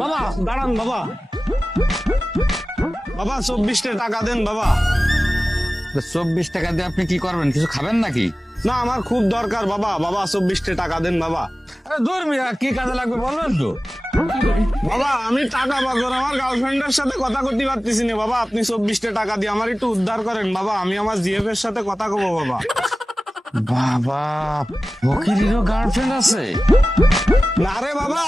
বাবা দাঁড়ান বাবা, বাবা 24টা টাকা দেন বাবা। 24 টাকা দিয়ে আপনি কি করবেন? কিছু খাবেন নাকি? না আমার খুব দরকার বাবা, বাবা 24টা টাকা দেন বাবা। আরে দূর মিয়া, কি কাজে লাগবে বলবেন তো? বাবা আমি টাকা পাবো, আমার গার্লফ্রেন্ডের সাথে কথা করতে পারতেছি না বাবা, আপনি 24টা টাকা দিয়ে আমার একটু উদ্ধার করেন বাবা, আমি আমার জিএফ এর সাথে কথা কব বাবা। বাবা, ফকিরেরও গার্লফ্রেন্ড আছে? না রে বাবা,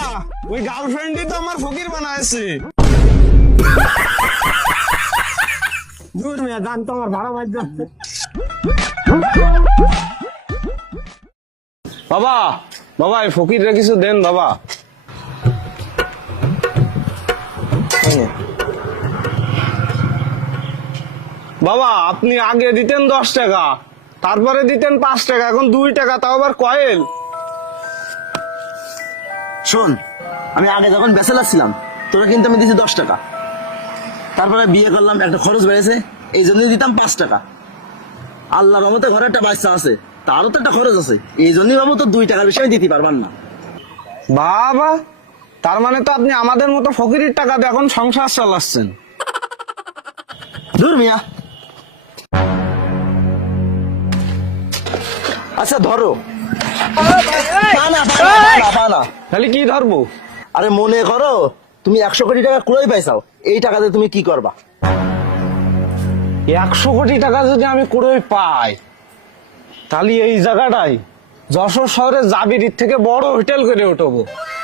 ওই গার্লফ্রেন্ডই তো আমার ফকির বানাইছে। দূর মিয়া, জান তো আমার ভাড়া মার যাচ্ছে। বাবা বাবা এই ফকিররে কিছু দেন বাবা। বাবা আপনি আগে দিতেন 10 টাকা, তারপরে দিতেন 5 টাকা, এখন 2 টাকা, তাও আবার কয়েল। শোন, আমি আগে যখন ব্যাচেলার ছিলাম তোরা কিন্তু আমি দিছি 10 টাকা, তারপরে বিয়ে করলাম, একটা খরচ বেড়েছে, এই জন্য দিতাম 5 টাকা। আল্লাহর রহমতে ঘরে একটা বাচ্চা আছে, তারও তো একটা খরচ আছে, এই জন্যই বাবু তো 2 টাকার বেশি আমি দিতে পারবার না। বাবা তার মানে তো আপনি আমাদের মতো ফকিরের টাকা দিয়ে এখন সংসার চালাচ্ছেন। দূর মিয়া। আচ্ছা ধরো। পা না, পা না, পা না, পা না। তাহলে কি ধরবো? আরে মনে করো তুমি 100 কোটি টাকা ক্রয় পাইছাও, এই টাকাতে তুমি কি করবা? 100 কোটি টাকা যদি আমি কুড়োই পাই, তাহলে এই জায়গাটাই যশোর শহরের জাবিরির থেকে বড় হোটেল করে উঠবো।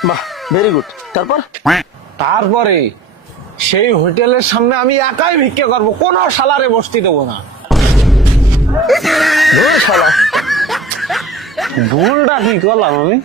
বাহ, ভেরি গুড। তারপর তারপরে সেই হোটেলের সামনে আমি একাই ভিক্ষা করবো, কোনো সালারে বসতে দেবো না। ধুর শালা। ভুলটা কি করলাম আমি?